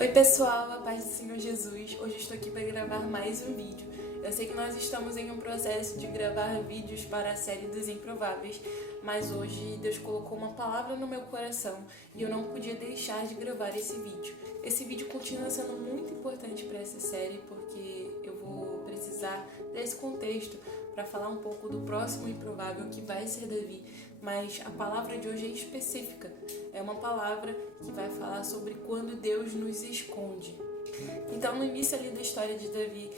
Oi pessoal, a paz do Senhor Jesus. Hoje eu estou aqui para gravar mais um vídeo. Eu sei que nós estamos em um processo de gravar vídeos para a série dos Improváveis, mas hoje Deus colocou uma palavra no meu coração e eu não podia deixar de gravar esse vídeo. Esse vídeo continua sendo muito importante para essa série porque eu vou precisar desse contexto para falar um pouco do próximo improvável que vai ser Davi, mas a palavra de hoje é específica. É uma palavra que vai falar sobre quando Deus nos esconde. Então, no início ali da história de Davi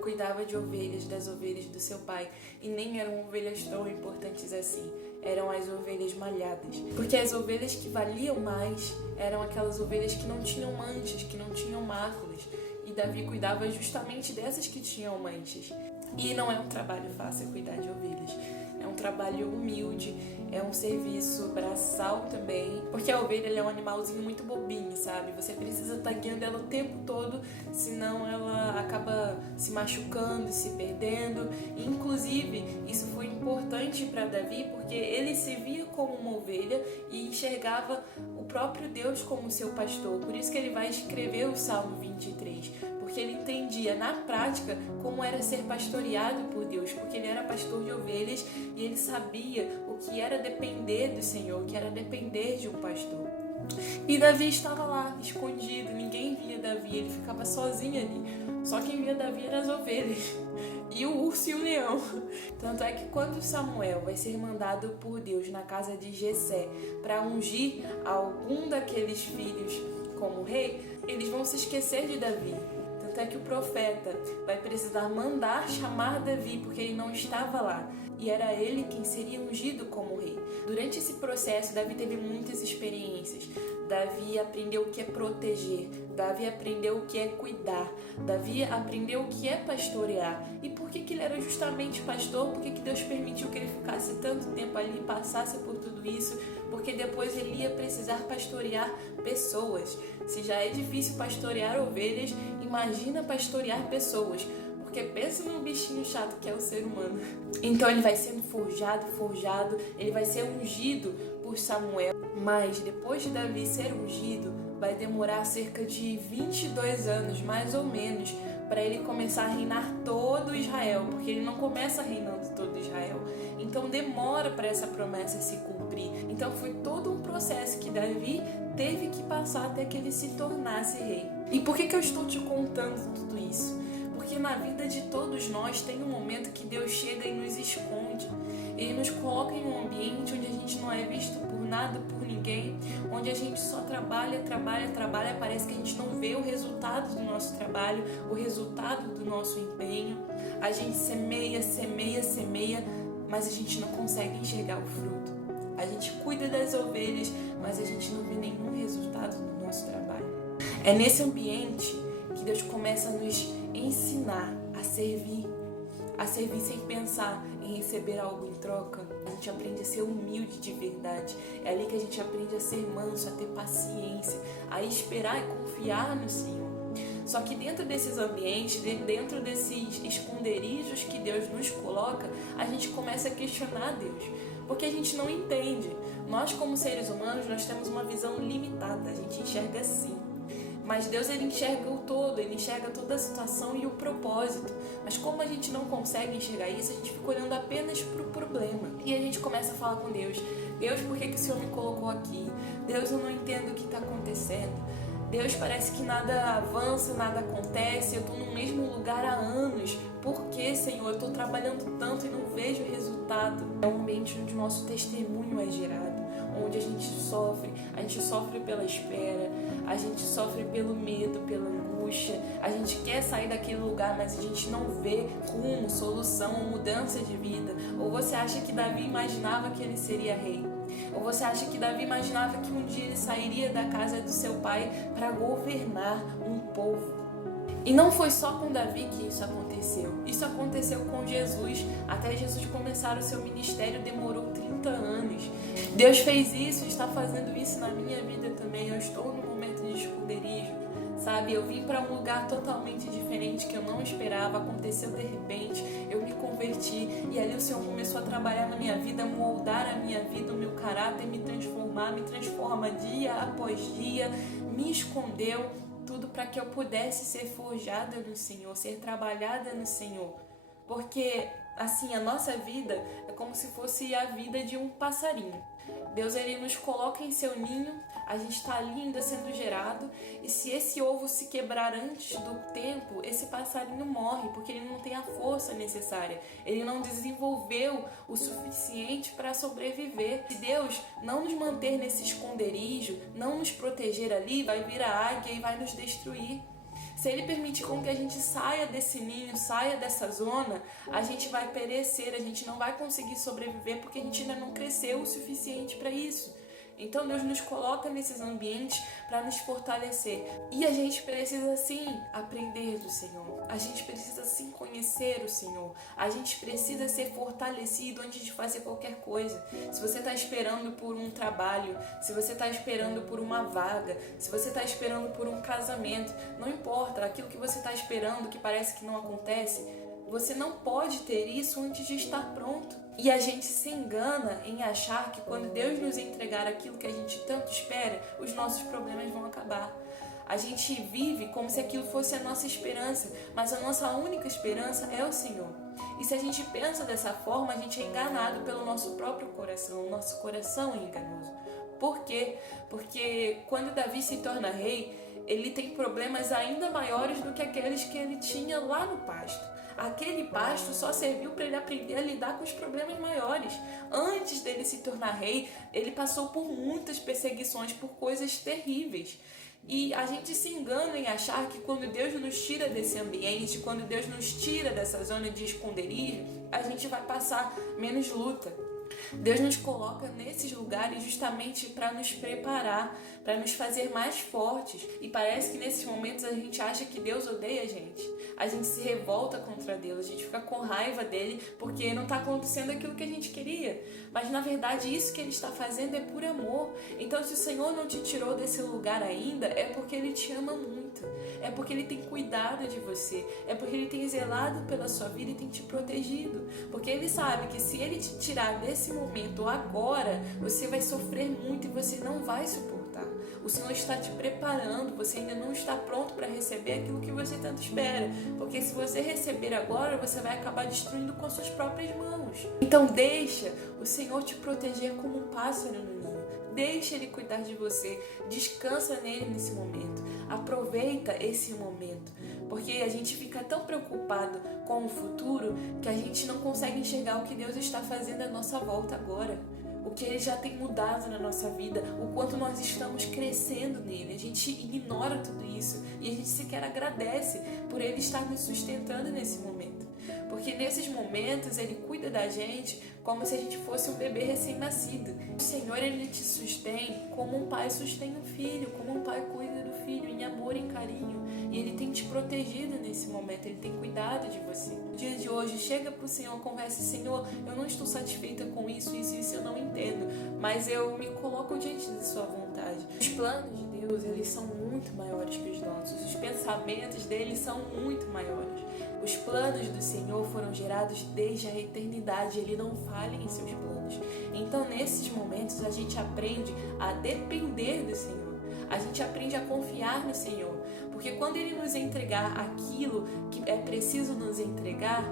cuidava de ovelhas, das ovelhas do seu pai, e nem eram ovelhas tão importantes assim, eram as ovelhas malhadas. Porque as ovelhas que valiam mais eram aquelas ovelhas que não tinham manchas, que não tinham máculas, e Davi cuidava justamente dessas que tinham manchas. E não é um trabalho fácil cuidar de ovelhas, é um trabalho humilde, é um serviço braçal também, porque a ovelha é um animalzinho muito bobinho, sabe? Você precisa estar guiando ela o tempo todo, senão ela acaba se machucando, se perdendo. E, inclusive, isso foi importante para Davi, porque ele se via como uma ovelha e enxergava o próprio Deus como seu pastor. Por isso que ele vai escrever o Salmo 23, porque ele entendia na prática como era ser pastoreado por Deus, porque ele era pastor de ovelhas e ele sabia o que era depender do Senhor, o que era depender de um pastor. E Davi estava lá, escondido, ninguém via Davi, ele ficava sozinho ali. Só quem via Davi eram as ovelhas, e o urso e o leão. Tanto é que quando Samuel vai ser mandado por Deus na casa de Jessé para ungir algum daqueles filhos como rei, eles vão se esquecer de Davi. Tanto é que o profeta vai precisar mandar chamar Davi, porque ele não estava lá. E era ele quem seria ungido como rei. Durante esse processo, Davi teve muitas experiências. Davi aprendeu o que é proteger. Davi aprendeu o que é cuidar. Davi aprendeu o que é pastorear. E por que ele era justamente pastor? Por que Deus permitiu que ele ficasse tanto tempo ali e passasse por tudo isso? Porque depois ele ia precisar pastorear pessoas. Se já é difícil pastorear ovelhas, imagina pastorear pessoas. Porque pensa num bichinho chato que é o ser humano. Então ele vai sendo forjado, ele vai ser ungido por Samuel. Mas depois de Davi ser ungido, vai demorar cerca de 22 anos, mais ou menos, para ele começar a reinar todo Israel, porque ele não começa reinando todo Israel. Então demora para essa promessa se cumprir. Então foi todo um processo que Davi teve que passar até que ele se tornasse rei. E por que eu estou te contando tudo isso? Porque na vida de todos nós tem um momento que Deus chega e nos esconde. Ele nos coloca em um ambiente onde a gente não é visto por nada, por ninguém, onde a gente só trabalha, parece que a gente não vê o resultado do nosso trabalho, o resultado do nosso empenho. A gente semeia, mas a gente não consegue enxergar o fruto. A gente cuida das ovelhas, mas a gente não vê nenhum resultado do nosso trabalho. É nesse ambiente que Deus começa a nos ensinar a servir sem pensar em receber algo em troca. A gente aprende a ser humilde de verdade. É ali que a gente aprende a ser manso, a ter paciência, a esperar e confiar no Senhor. Só que dentro desses ambientes, dentro desses esconderijos que Deus nos coloca, a gente começa a questionar Deus, porque a gente não entende. Nós, como seres humanos, nós temos uma visão limitada, a gente enxerga assim. Mas Deus, ele enxerga o todo, ele enxerga toda a situação e o propósito. Mas como a gente não consegue enxergar isso, a gente fica olhando apenas para o problema. E a gente começa a falar com Deus: Deus, por que o Senhor me colocou aqui? Deus, eu não entendo o que está acontecendo. Deus, parece que nada avança, nada acontece, eu estou no mesmo lugar há anos. Por que, Senhor? Eu estou trabalhando tanto e não vejo resultado. É um ambiente onde o nosso testemunho é gerado, onde a gente sofre pela espera, a gente sofre pelo medo, pela angústia, a gente quer sair daquele lugar, mas a gente não vê rumo, solução ou mudança de vida. Ou você acha que Davi imaginava que ele seria rei? Ou você acha que Davi imaginava que um dia ele sairia da casa do seu pai para governar um povo? E não foi só com Davi que isso aconteceu. Isso aconteceu com Jesus. Até Jesus começar o seu ministério demorou 30 anos. Deus fez isso, está fazendo isso na minha vida também. Eu estou no momento de esconderijo, sabe? Eu vim para um lugar totalmente diferente que eu não esperava. Aconteceu de repente, eu me converti e ali o Senhor começou a trabalhar na minha vida, moldar a minha vida, o meu caráter, me transforma dia após dia, me escondeu. tudo para que eu pudesse ser forjada no Senhor, ser trabalhada no Senhor. Porque, assim, a nossa vida é como se fosse a vida de um passarinho. Deus, ele nos coloca em seu ninho, a gente está ali ainda sendo gerado, e se esse ovo se quebrar antes do tempo, esse passarinho morre, porque ele não tem a força necessária, ele não desenvolveu o suficiente para sobreviver. Se Deus não nos manter nesse esconderijo, não nos proteger ali, vai vir a águia e vai nos destruir. Se ele permitir com que a gente saia desse ninho, saia dessa zona, a gente vai perecer, a gente não vai conseguir sobreviver porque a gente ainda não cresceu o suficiente para isso. Então Deus nos coloca nesses ambientes para nos fortalecer. E a gente precisa sim aprender do Senhor. A gente precisa sim conhecer o Senhor. A gente precisa ser fortalecido antes de fazer qualquer coisa. Se você está esperando por um trabalho, se você está esperando por uma vaga, se você está esperando por um casamento, não importa, aquilo que você está esperando que parece que não acontece, você não pode ter isso antes de estar pronto. E a gente se engana em achar que quando Deus nos entregar aquilo que a gente tanto espera, os nossos problemas vão acabar. A gente vive como se aquilo fosse a nossa esperança, mas a nossa única esperança é o Senhor. E se a gente pensa dessa forma, a gente é enganado pelo nosso próprio coração. O nosso coração é enganoso. Por quê? Porque quando Davi se torna rei, ele tem problemas ainda maiores do que aqueles que ele tinha lá no pasto. Aquele pasto só serviu para ele aprender a lidar com os problemas maiores. Antes dele se tornar rei, ele passou por muitas perseguições, por coisas terríveis. E a gente se engana em achar que quando Deus nos tira desse ambiente, quando Deus nos tira dessa zona de esconderijo, a gente vai passar menos luta. Deus nos coloca nesses lugares justamente para nos preparar, para nos fazer mais fortes. E parece que nesses momentos a gente acha que Deus odeia a gente. A gente se revolta contra Deus, a gente fica com raiva dele porque não está acontecendo aquilo que a gente queria. Mas na verdade isso que ele está fazendo é por amor. Então se o Senhor não te tirou desse lugar ainda, é porque ele te ama muito. É porque ele tem cuidado de você. É porque ele tem zelado pela sua vida e tem te protegido. Porque ele sabe que se ele te tirar desse momento agora, você vai sofrer muito e você não vai suportar. O Senhor está te preparando, você ainda não está pronto para receber aquilo que você tanto espera. Porque se você receber agora, você vai acabar destruindo com as suas próprias mãos. Então deixa o Senhor te proteger como um pássaro no ninho. Deixa Ele cuidar de você. Descansa nele nesse momento. Aproveita esse momento. Porque a gente fica tão preocupado com o futuro que a gente não consegue enxergar o que Deus está fazendo à nossa volta agora. O que Ele já tem mudado na nossa vida, o quanto nós estamos crescendo nele. A gente ignora tudo isso e a gente sequer agradece por Ele estar nos sustentando nesse momento. Porque nesses momentos Ele cuida da gente como se a gente fosse um bebê recém-nascido. O Senhor, Ele te sustém como um pai sustém um filho, como um pai cuida do filho em amor e em carinho. E Ele tem te protegido nesse momento, Ele tem cuidado de você. No dia de hoje, chega pro Senhor, converse: Senhor, eu não estou satisfeita com isso eu não entendo, mas eu me coloco diante de sua vontade. Os planos de Deus, eles são muito maiores que os nossos. Os pensamentos dele são muito maiores. Os planos do Senhor foram gerados desde a eternidade. Ele não falha em seus planos. Então, nesses momentos, a gente aprende a depender do Senhor. A gente aprende a confiar no Senhor. Porque quando Ele nos entregar aquilo que é preciso nos entregar,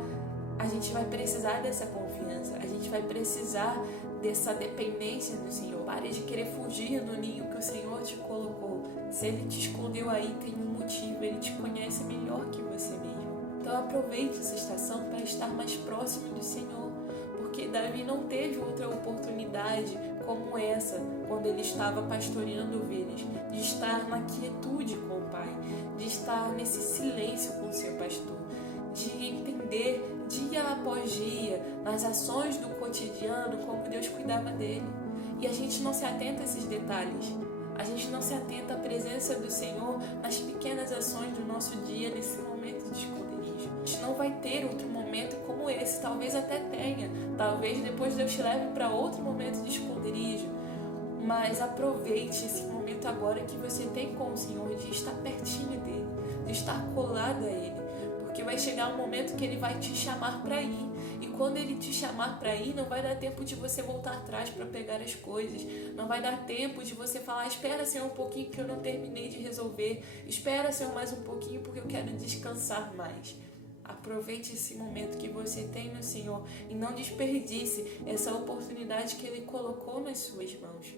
a gente vai precisar dessa confiança. A gente vai precisar dessa dependência do Senhor. Pare de querer fugir do ninho que o Senhor te colocou. Se Ele te escondeu aí, tem um motivo. Ele te conhece melhor que você mesmo. Então aproveite essa estação para estar mais próximo do Senhor. Porque Davi não teve outra oportunidade como essa, quando ele estava pastoreando ovelhas, de estar na quietude com o Pai, de estar nesse silêncio com o seu pastor, de entender dia após dia, nas ações do cotidiano, como Deus cuidava dele. E a gente não se atenta a esses detalhes. A gente não se atenta à presença do Senhor nas pequenas ações do nosso dia, nesse momento de esconderijo. A gente não vai ter outro momento como esse. Talvez até tenha. Talvez depois Deus te leve para outro momento de esconderijo. Mas aproveite esse momento agora que você tem com o Senhor, de estar pertinho dele, de estar colado a ele. Porque vai chegar um momento que ele vai te chamar para ir. E quando Ele te chamar para ir, não vai dar tempo de você voltar atrás para pegar as coisas. Não vai dar tempo de você falar, espera, Senhor, um pouquinho porque eu não terminei de resolver. Espera, Senhor, mais um pouquinho porque eu quero descansar mais. Aproveite esse momento que você tem no Senhor e não desperdice essa oportunidade que Ele colocou nas suas mãos.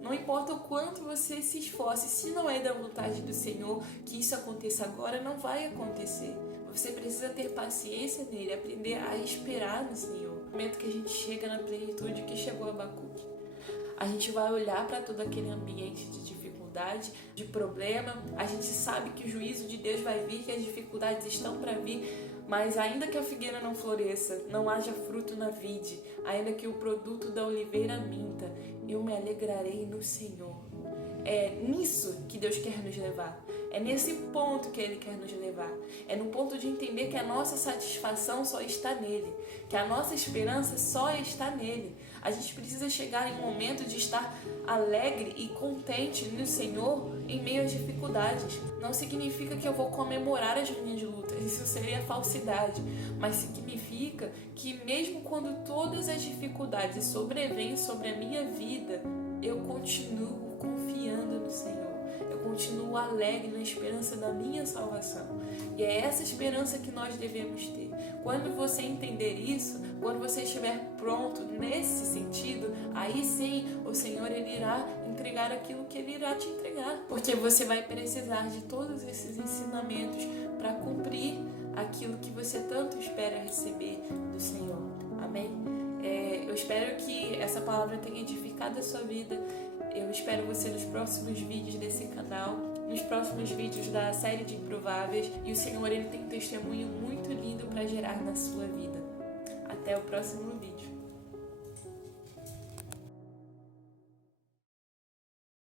Não importa o quanto você se esforce, se não é da vontade do Senhor que isso aconteça agora, não vai acontecer. Você precisa ter paciência nele, aprender a esperar no Senhor. No momento que a gente chega na plenitude que chegou Abacuque, a gente vai olhar para todo aquele ambiente de dificuldade, de problema. A gente sabe que o juízo de Deus vai vir, que as dificuldades estão para vir, mas ainda que a figueira não floresça, não haja fruto na vide, ainda que o produto da oliveira minta, eu me alegrarei no Senhor. É nisso que Deus quer nos levar. É nesse ponto que Ele quer nos levar. É no ponto de entender que a nossa satisfação só está nele, que a nossa esperança só está nele. A gente precisa chegar em um momento de estar alegre e contente no Senhor em meio às dificuldades. Não significa que eu vou comemorar as minhas lutas, isso seria falsidade, mas significa que mesmo quando todas as dificuldades sobrevêm sobre a minha vida, eu continuo confiando no Senhor. Eu continuo alegre na esperança da minha salvação. E é essa esperança que nós devemos ter. Quando você entender isso, quando você estiver pronto nesse sentido, aí sim o Senhor Ele irá entregar aquilo que Ele irá te entregar. Porque você vai precisar de todos esses ensinamentos para cumprir aquilo que você tanto espera receber do Senhor. Amém? Eu espero que essa palavra tenha edificado a sua vida. Eu espero você nos próximos vídeos desse canal, nos próximos vídeos da série de Improváveis. E o Senhor, Ele tem um testemunho muito lindo para gerar na sua vida. Até o próximo vídeo.